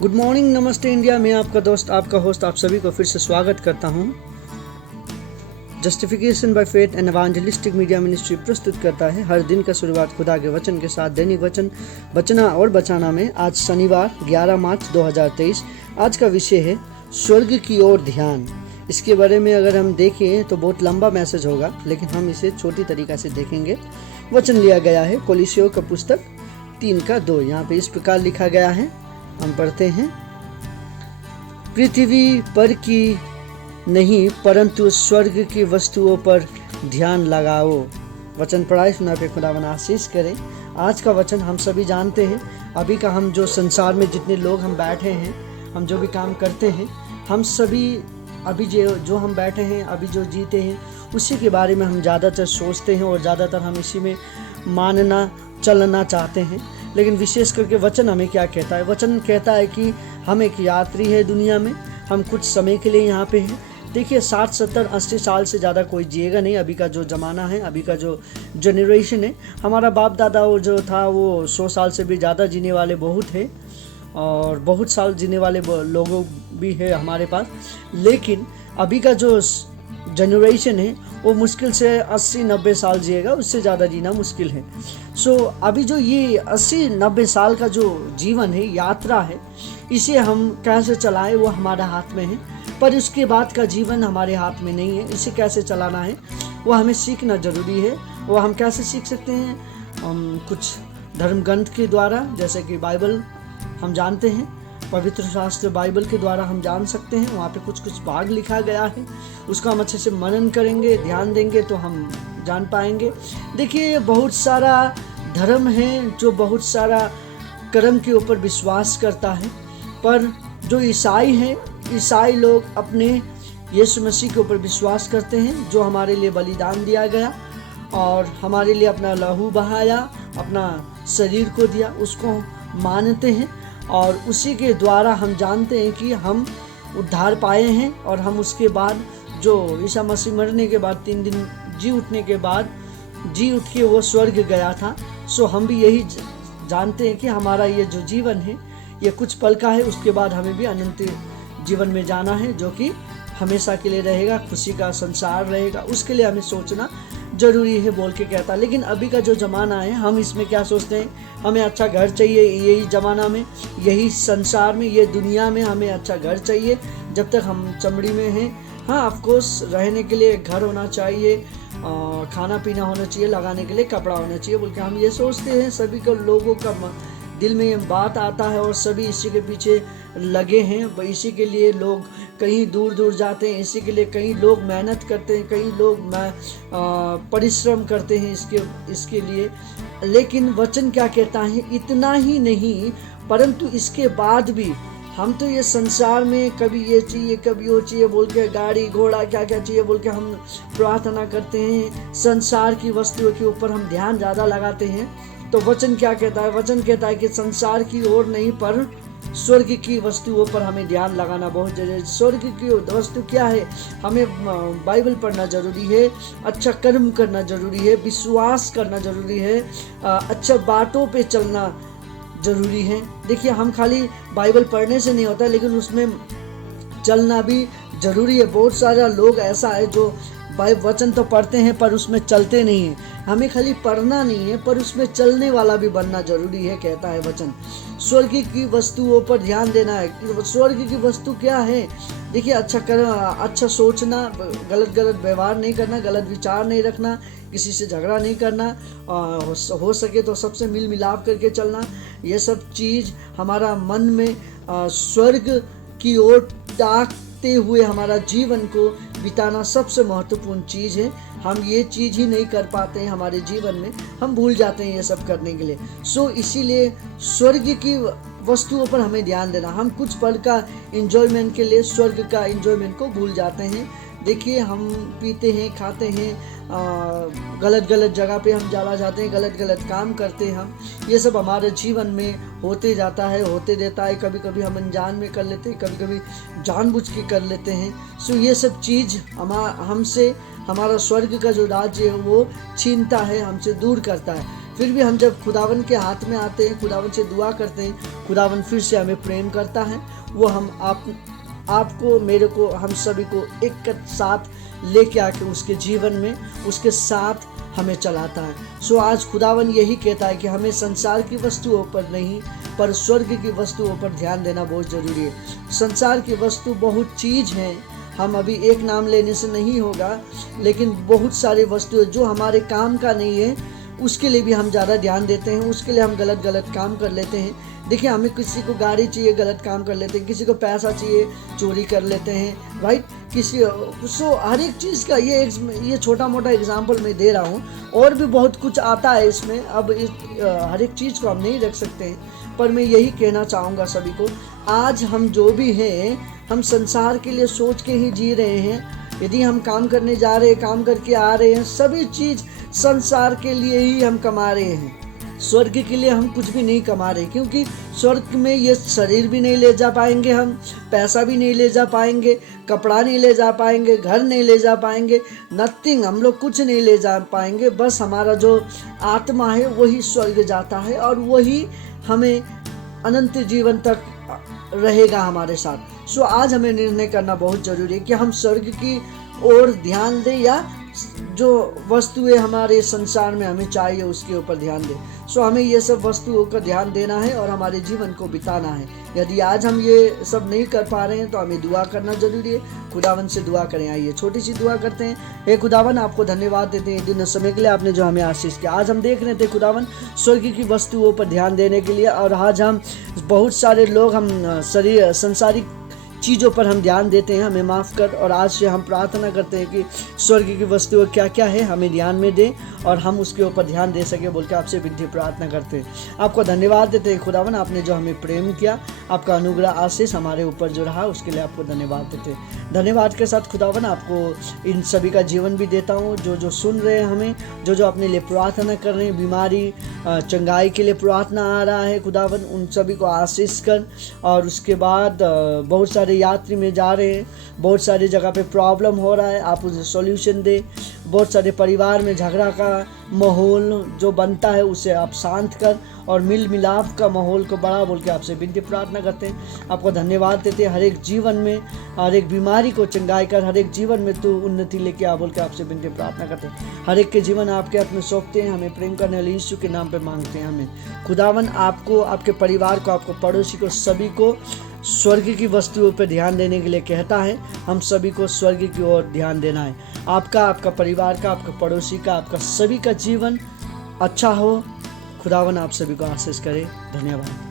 Good morning, नमस्ते India. मैं आपका दोस्त, आपका होस्ट, आप सभी को फिर से स्वागत करता हूं। Justification by faith and evangelistic media ministry प्रस्तुत करता है हर दिन का शुरुआत खुदा के वचन के साथ। दैनिक वचन बचना और बचाना में आज शनिवार 11 मार्च 2023। आज का विषय है स्वर्ग की ओर ध्यान। इसके बारे में अगर हम देखें तो बहुत लंबा मैसेज होगा, लेकिन हम इसे छोटी तरीक़ा से देखेंगे। वचन लिया गया है कोलोसियों का पुस्तक 3:2। यहाँ पे इस प्रकार लिखा गया है, हम पढ़ते हैं। पृथ्वी पर की नहीं परंतु स्वर्ग की वस्तुओं पर ध्यान लगाओ। वचन पढ़ाई सुना पे खुदावन आशीष करें। आज का वचन हम सभी जानते हैं। अभी का हम जो संसार में जितने लोग हम बैठे हैं, हम जो भी काम करते हैं, हम सभी अभी जो हम बैठे हैं, अभी जो जीते हैं, उसी के बारे में हम ज़्यादातर सोचते हैं और ज़्यादातर हम इसी में मानना चलना चाहते हैं। लेकिन विशेष करके वचन हमें क्या कहता है? वचन कहता है कि हम एक यात्री है दुनिया में, हम कुछ समय के लिए यहाँ पे हैं। देखिए 60, 70, 80 साल से ज़्यादा कोई जिएगा नहीं। अभी का जो ज़माना है, अभी का जो जनरेशन है, हमारा बाप दादा जो था वो 100 साल से भी ज़्यादा जीने वाले बहुत है और बहुत साल जीने वाले लोगों भी है हमारे पास। लेकिन अभी का जो जनरेशन है वो मुश्किल से 80-90 साल जिएगा, उससे ज़्यादा जीना मुश्किल है। अभी जो ये 80-90 साल का जो जीवन है, यात्रा है, इसे हम कैसे चलाएं वो हमारे हाथ में है। पर उसके बाद का जीवन हमारे हाथ में नहीं है। इसे कैसे चलाना है वो हमें सीखना ज़रूरी है। वो हम कैसे सीख सकते हैं? कुछ धर्म ग्रंथ के द्वारा, जैसे कि बाइबल हम जानते हैं, पवित्र शास्त्र बाइबल के द्वारा हम जान सकते हैं। वहाँ पे कुछ भाग लिखा गया है, उसका हम अच्छे से मनन करेंगे, ध्यान देंगे तो हम जान पाएंगे। देखिए बहुत सारा धर्म है जो बहुत सारा कर्म के ऊपर विश्वास करता है, पर जो ईसाई हैं, ईसाई लोग अपने यीशु मसीह के ऊपर विश्वास करते हैं, जो हमारे लिए बलिदान दिया गया और हमारे लिए अपना लहू बहाया, अपना शरीर को दिया, उसको मानते हैं। और उसी के द्वारा हम जानते हैं कि हम उद्धार पाए हैं और हम उसके बाद जो ईसा मसीह मरने के बाद 3 दिन जी उठने के बाद जी उठ के वो स्वर्ग गया था। हम भी यही जानते हैं कि हमारा ये जो जीवन है ये कुछ पल का है, उसके बाद हमें भी अनंत जीवन में जाना है, जो कि हमेशा के लिए रहेगा, खुशी का संसार रहेगा। उसके लिए हमें सोचना ज़रूरी है बोल के कहता। लेकिन अभी का जो ज़माना है, हम इसमें क्या सोचते हैं? हमें अच्छा घर चाहिए। यही ज़माना में, यही संसार में, ये दुनिया में हमें अच्छा घर चाहिए जब तक हम चमड़ी में हैं। हाँ, ऑफकोर्स रहने के लिए घर होना चाहिए, खाना पीना होना चाहिए, लगाने के लिए कपड़ा होना चाहिए बोल के हम ये सोचते हैं। सभी को लोगों का दिल में ये बात आता है और सभी इसी के पीछे लगे हैं। इसी के लिए लोग कहीं दूर दूर जाते हैं, इसी के लिए कई लोग मेहनत करते हैं, कई लोग परिश्रम करते हैं इसके लिए। लेकिन वचन क्या कहता है? इतना ही नहीं परंतु इसके बाद भी हम तो ये संसार में कभी ये चाहिए, कभी वो चाहिए बोल के, गाड़ी घोड़ा क्या क्या चाहिए बोल के हम प्रार्थना करते हैं। संसार की वस्तुओं के ऊपर हम ध्यान ज़्यादा लगाते हैं। तो वचन क्या कहता है? वचन कहता है कि संसार की ओर नहीं पर स्वर्ग की वस्तुओं पर हमें ध्यान लगाना बहुत जरूरी है। स्वर्ग की वस्तु क्या है? हमें बाइबल पढ़ना जरूरी है, अच्छा कर्म करना जरूरी है, विश्वास करना जरूरी है, अच्छा बातों पे चलना जरूरी है। देखिए हम खाली बाइबल पढ़ने से नहीं होता, लेकिन उसमें चलना भी जरूरी है। बहुत सारा लोग ऐसा है जो वचन तो पढ़ते हैं पर उसमें चलते नहीं हैं। हमें खाली पढ़ना नहीं है पर उसमें चलने वाला भी बनना जरूरी है, कहता है वचन। स्वर्ग की वस्तुओं पर ध्यान देना है। स्वर्ग की वस्तु क्या है? देखिए अच्छा सोचना, गलत व्यवहार नहीं करना, गलत विचार नहीं रखना, किसी से झगड़ा नहीं करना, हो सके तो सबसे मिल मिलाप करके चलना। ये सब चीज़ हमारा मन में स्वर्ग की ओर ताकते हुए हमारा जीवन को बिताना सबसे महत्वपूर्ण चीज़ है। हम ये चीज़ ही नहीं कर पाते हैं हमारे जीवन में, हम भूल जाते हैं ये सब करने के लिए। इसीलिए स्वर्ग की वस्तुओं पर हमें ध्यान देना। हम कुछ पल का एंजॉयमेंट के लिए स्वर्ग का एंजॉयमेंट को भूल जाते हैं। देखिए हम पीते हैं, खाते हैं, गलत जगह पे हम चला जाते हैं, गलत काम करते हैं हम। ये सब हमारे जीवन में होते जाता है, होते देता है। कभी कभी हम अनजान में कर लेते हैं, कभी कभी जानबूझ के कर लेते हैं। ये सब चीज़ हमसे हमारा स्वर्ग का जो राज्य है वो छीनता है, हमसे दूर करता है। फिर भी हम जब खुदावन के हाथ में आते हैं, खुदावन से दुआ करते हैं, खुदावन फिर से हमें प्रेम करता है। वो हम आपको, मेरे को, हम सभी को एक साथ लेके आके उसके जीवन में उसके साथ हमें चलाता है। सो आज खुदावन यही कहता है कि हमें संसार की वस्तुओं पर नहीं पर स्वर्ग की वस्तुओं पर ध्यान देना बहुत ज़रूरी है। संसार की वस्तु बहुत चीज़ हैं, हम अभी एक नाम लेने से नहीं होगा, लेकिन बहुत सारी वस्तुएं जो हमारे काम का नहीं है उसके लिए भी हम ज़्यादा ध्यान देते हैं, उसके लिए हम गलत काम कर लेते हैं। देखिए, हमें किसी को गाड़ी चाहिए, गलत काम कर लेते हैं, किसी को पैसा चाहिए, चोरी कर लेते हैं, राइट। हर एक चीज़ का ये छोटा मोटा एग्जाम्पल मैं दे रहा हूँ, और भी बहुत कुछ आता है इसमें। अब हर एक चीज़ को हम नहीं रख सकते हैं, पर मैं यही कहना चाहूँगा सभी को, आज हम जो भी हैं, हम संसार के लिए सोच के ही जी रहे हैं। यदि हम काम करने जा रहे हैं, काम करके आ रहे हैं, सभी चीज़ संसार के लिए ही हम कमा रहे हैं, स्वर्ग के लिए हम कुछ भी नहीं कमा रहे। क्योंकि स्वर्ग में ये शरीर भी नहीं ले जा पाएंगे, हम पैसा भी नहीं ले जा पाएंगे, कपड़ा नहीं ले जा पाएंगे, घर नहीं ले जा पाएंगे, नथिंग, हम लोग कुछ नहीं ले जा पाएंगे। बस हमारा जो आत्मा है वही स्वर्ग जाता है, और वही हमें अनंत जीवन तक रहेगा हमारे साथ। सो आज हमें निर्णय करना बहुत ज़रूरी है कि हम स्वर्ग की ओर ध्यान दें या जो वस्तुएं हमारे संसार में हमें चाहिए उसके ऊपर ध्यान दें। सो हमें ये सब वस्तुओं का ध्यान देना है और हमारे जीवन को बिताना है। यदि आज हम ये सब नहीं कर पा रहे हैं तो हमें दुआ करना जरूरी है। खुदावन से दुआ करें। आइए छोटी सी दुआ करते हैं। हे खुदावन, आपको धन्यवाद देते हैं दिन समय के लिए, आपने जो हमें आशीष किया। आज हम देख रहे थे खुदावन स्वर्ग की वस्तुओं पर ध्यान देने के लिए, और आज हम बहुत सारे लोग हम संसारिक चीज़ों पर हम ध्यान देते हैं, हमें माफ़ कर। और आज से हम प्रार्थना करते हैं कि स्वर्ग की वस्तुएं क्या क्या है हमें ध्यान में दें और हम उसके ऊपर ध्यान दे सके, बोल के आपसे विनती प्रार्थना करते हैं। आपको धन्यवाद देते हैं खुदावन, आपने जो हमें प्रेम किया, आपका अनुग्रह आशीष हमारे ऊपर जो रहा उसके लिए आपको धन्यवाद देते हैं। धन्यवाद के साथ खुदावन आपको इन सभी का जीवन भी देता हूँ, जो सुन रहे हैं हमें, जो अपने लिए प्रार्थना कर रहे हैं, बीमारी चंगाई के लिए प्रार्थना आ रहा है खुदावन, उन सभी को आशीष कर। और उसके बाद बहुत सारे यात्री में जा रहे हैं, बहुत सारी जगह पे प्रॉब्लम हो रहा है, आप उसे सॉल्यूशन दे। बहुत सारे परिवार में झगड़ा का माहौल जो बनता है उसे आप शांत कर और मिल मिलाप का माहौल को बढ़ा, बोल के आपसे विनती प्रार्थना करते हैं। आपको धन्यवाद देते हैं। हर एक जीवन में हर एक बीमारी को चंगाई कर, हर एक जीवन में तू उन्नति लेके आ, बोल के आपसे विनती प्रार्थना करते हैं। हर एक के जीवन आपके हाथ में सौंपते हैं। हमें प्रेम करने वाले यीशु के नाम पे मांगते हैं। हमें खुदावन आपको, आपके परिवार को, आपको पड़ोसी को, सभी को स्वर्ग की वस्तुओं पर ध्यान देने के लिए कहता है। हम सभी को स्वर्ग की ओर ध्यान देना है। आपका परिवार का, आपका पड़ोसी का, आपका सभी का जीवन अच्छा हो। खुदावन आप सभी को आशीष करे। धन्यवाद।